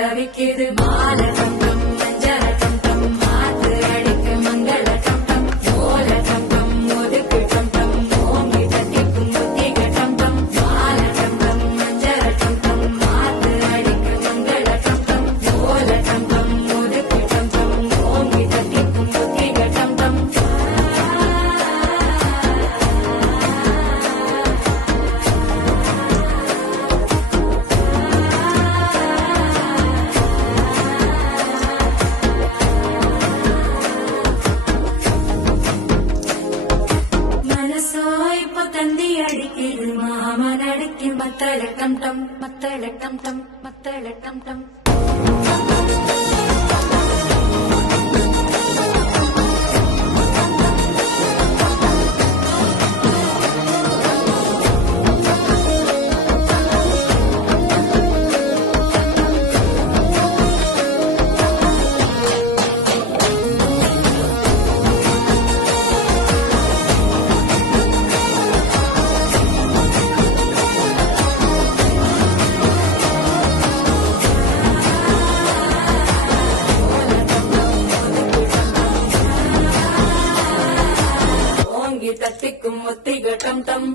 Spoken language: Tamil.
தவிக்குது மால டம் டம் மஞ்சள டம் டம் மாத்து அடிக்கு மங்கள டம் டம் ஓல டம் டம் ஒதுக்கு டம் டம் ஓங்கி தட்டிக்கும் புத்திக டம் டம் மால டம் டம் மஞ்சள டம் டம் மாத்து அடிக்கு மங்கள டம் டம் ஓல டம் டம் ஒதுக்கு டம் டம் ஓங்கி தட்டிக்கும் புத்திக டம் டம் மனசோ இப்போ தந்தி அடிக்குது மாமன் அடிக்கு மத்தள டம் டம் மத்தள டம் டம் மத்தள டம் டம் ஓங்கி தட்டிக்கும் ஒத்திக டம் டம்